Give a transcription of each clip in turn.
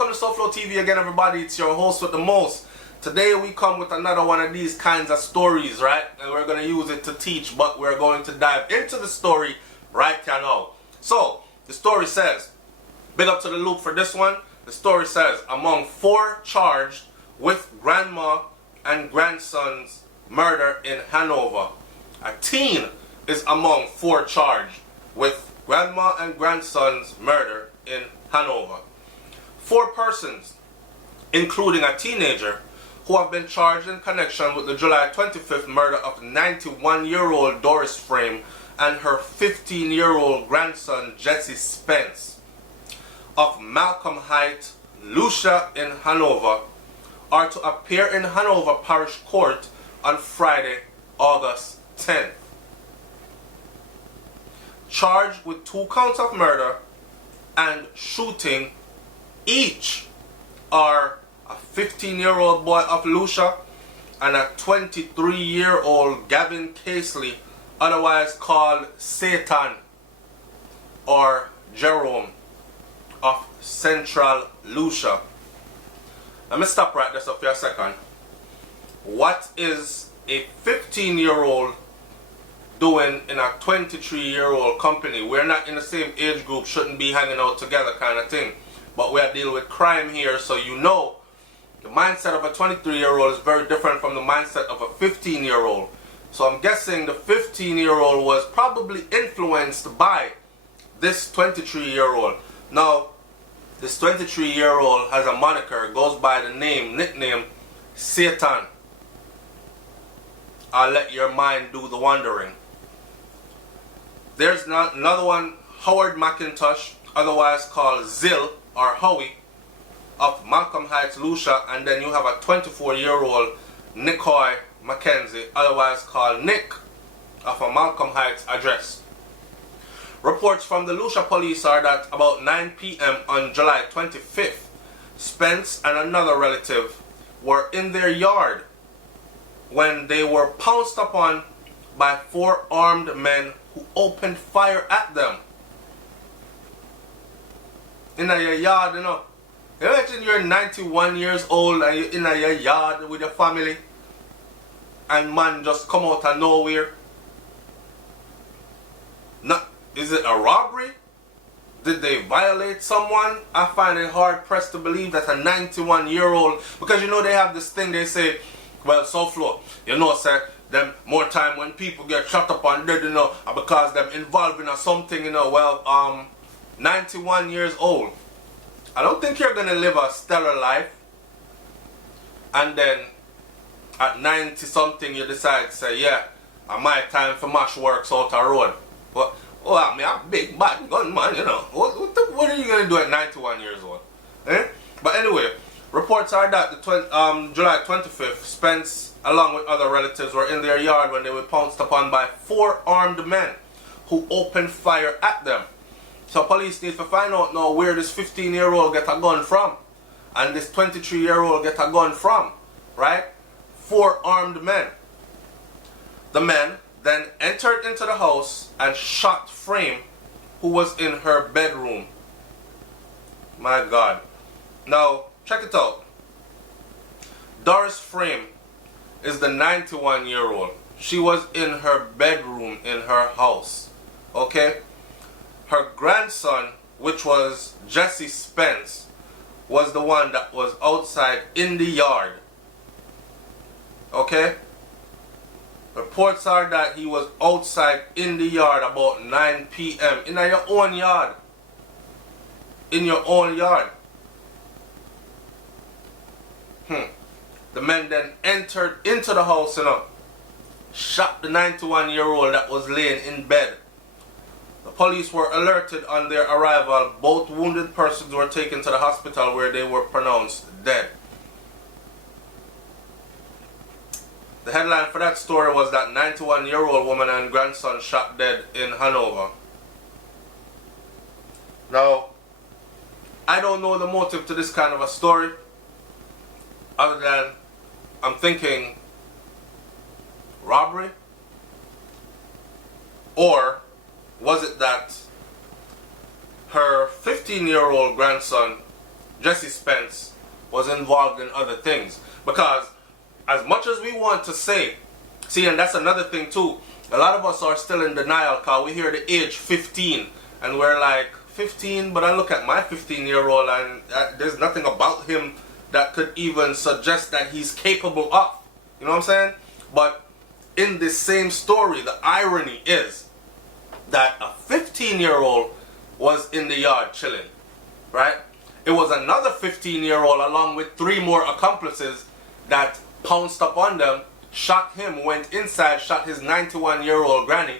Welcome to SouFLoTV again, everybody. It's your host with the most. Today we come with another one of these kinds of stories, right? And we're going to use it to teach, but we're going to dive into the story right now. So, the story says, big up to the loop for this one. The story says, among 4 charged with grandma and grandson's murder in Hanover. A teen is among 4 charged with grandma and grandson's murder in Hanover. 4 persons, including a teenager, who have been charged in connection with the July 25th murder of 91-year-old Doris Frame and her 15-year-old grandson Jesse Spence of Malcolm Heights, Lucia in Hanover, are to appear in Hanover Parish Court on Friday, August 10th. Charged with 2 counts of murder and shooting each are a 15-year-old boy of Lucia and a 23-year-old Gavin Casely, otherwise called Satan, or Jerome, of Central Lucia. Let me stop right there for a second. What is a 15-year-old doing in a 23-year-old company? We're not in the same age group, shouldn't be hanging out together kind of thing. But we are dealing with crime here, so you know the mindset of a 23-year-old is very different from the mindset of a 15-year-old. So I'm guessing the 15-year-old was probably influenced by this 23-year-old. Now, this 23-year-old has a moniker, goes by the nickname Satan. I'll let your mind do the wondering. There's another one, Howard McIntosh, otherwise called Zill or Howie, of Malcolm Heights, Lucia, and then you have a 24-year-old Nicoy Mackenzie, otherwise called Nick, of a Malcolm Heights address. Reports from the Lucia police are that about 9 p.m. on July 25th, Spence and another relative were in their yard when they were pounced upon by 4 armed men who opened fire at them. In your yard, you know. Imagine you're 91 years old and you're in your yard with your family and man just come out of nowhere. Is it a robbery? Did they violate someone? I find it hard pressed to believe that a 91-year-old, because you know they have this thing they say, well, SouFlo, you know, sir, them more time when people get shot up and dead, you know, because them involved in something, you know, well, 91 years old. I don't think you're gonna live a stellar life and then at 90 something you decide to say, yeah, my time for mash works out a road. But oh, I mean, a big bad gunman, you know. What are you gonna do at 91 years old? Eh? But anyway, reports are that the July 25th, Spence, along with other relatives, were in their yard when they were pounced upon by 4 armed men who opened fire at them. So police need to find out now where this 15-year-old get a gun from and this 23-year-old get a gun from, right? 4 armed men. The men then entered into the house and shot Frame, who was in her bedroom. My God. Now, check it out. Doris Frame is the 91-year-old. She was in her bedroom in her house. Okay? Her grandson, which was Jesse Spence, was the one that was outside in the yard. Okay? Reports are that he was outside in the yard about 9 p.m. in your own yard. In your own yard. The men then entered into the house, you know, shot the 91-year-old that was laying in bed. The police were alerted on their arrival. Both wounded persons were taken to the hospital where they were pronounced dead. The headline for that story was that 91-year-old woman and grandson shot dead in Hanover. Now, I don't know the motive to this kind of a story, other than I'm thinking robbery, or was it that her 15-year-old grandson Jesse Spence was involved in other things. Because as much as we want to say, see, and that's another thing too, a lot of us are still in denial because we hear the age 15 and we're like, 15, but I look at my 15-year-old and there's nothing about him that could even suggest that he's capable of. You know what I'm saying? But in this same story, the irony is that a 15-year-old was in the yard chilling, right? It was another 15-year-old along with 3 more accomplices that pounced up on them, shot him, went inside, shot his 91-year-old granny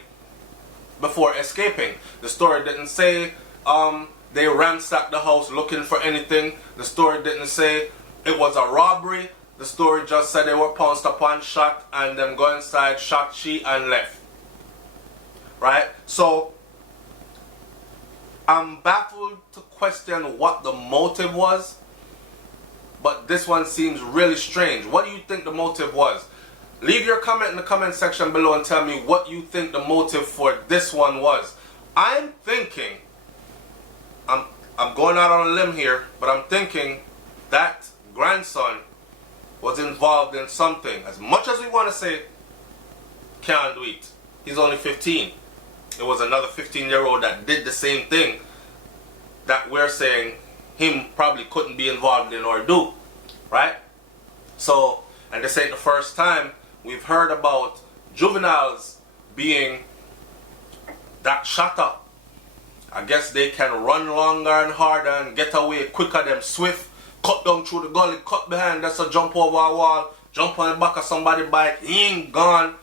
before escaping. The story didn't say they ransacked the house looking for anything. The story didn't say it was a robbery. The story just said they were pounced upon, shot, and them go inside, shot she, and left. Right? So, I'm baffled to question what the motive was, but this one seems really strange. What do you think the motive was? Leave your comment in the comment section below and tell me what you think the motive for this one was. I'm thinking, I'm going out on a limb here, but I'm thinking that grandson was involved in something. As much as we want to say, can't do it. He's only 15. It was another 15-year-old that did the same thing that we're saying him probably couldn't be involved in or do. Right? So, and this ain't the first time we've heard about juveniles being that shut up. I guess they can run longer and harder and get away quicker than swift. Cut down through the gully, cut behind, that's a jump over a wall, jump on the back of somebody's bike, he ain't gone.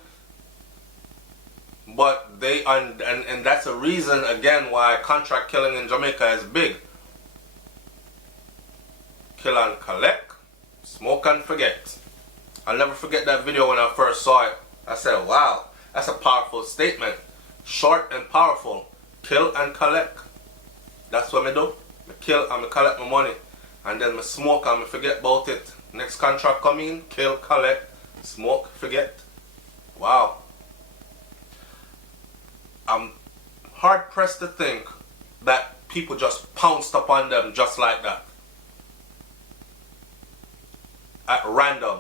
But they, and that's a reason again why contract killing in Jamaica is big. Kill and collect, smoke and forget. I'll never forget that video when I first saw it. I said, wow, that's a powerful statement. Short and powerful. Kill and collect. That's what I do. I kill and I collect my money. And then I smoke and I forget about it. Next contract come in, kill, collect, smoke, forget. Wow. I'm hard pressed to think that people just pounced upon them just like that. At random.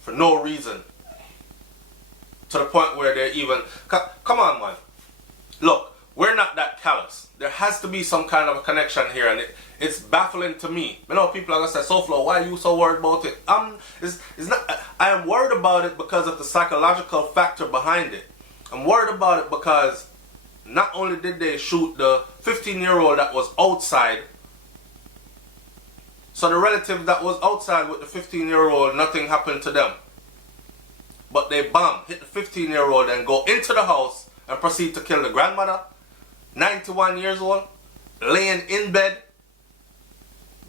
For no reason. To the point where they're even... Come on, man. Look, we're not that callous. There has to be some kind of a connection here, and it's baffling to me. You know, people are going to say, SouFlo, why are you so worried about it? It's not, I am worried about it because of the psychological factor behind it. I'm worried about it because not only did they shoot the 15-year-old that was outside, so the relative that was outside with the 15-year-old, nothing happened to them. But they hit the 15-year-old and go into the house and proceed to kill the grandmother, 91 years old, laying in bed.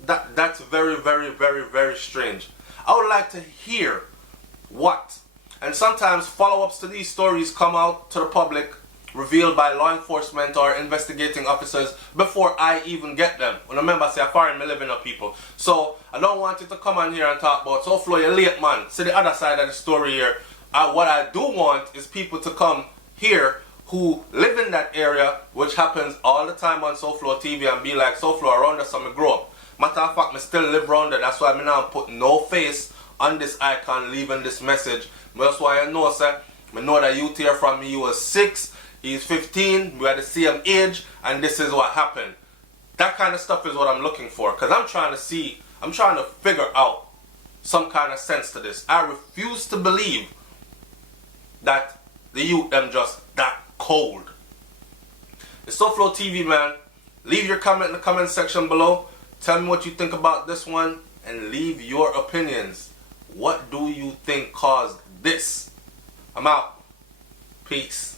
That's very, very, very, very strange. I would like to hear what, and sometimes follow-ups to these stories come out to the public, revealed by law enforcement or investigating officers before I even get them. Well, remember, I say I foreign me living up people. So I don't want you to come on here and talk about SouFlo, you're late, man. See the other side of the story here. What I do want is people to come here who live in that area, which happens all the time on SouFLoTV, and be like, SouFlo, around us, I'm grow up. Matter of fact, I still live around there. That's why I'm now put no face on this icon, leaving this message. That's why I know, sir. I know that you hear from me, you was 6, he's 15, we are the same age, and this is what happened. That kind of stuff is what I'm looking for, because I'm trying to figure out some kind of sense to this. I refuse to believe that the youth them just that cold. It's SouFLoTV, man. Leave your comment in the comment section below. Tell me what you think about this one and leave your opinions. What do you think caused this? I'm out. Peace.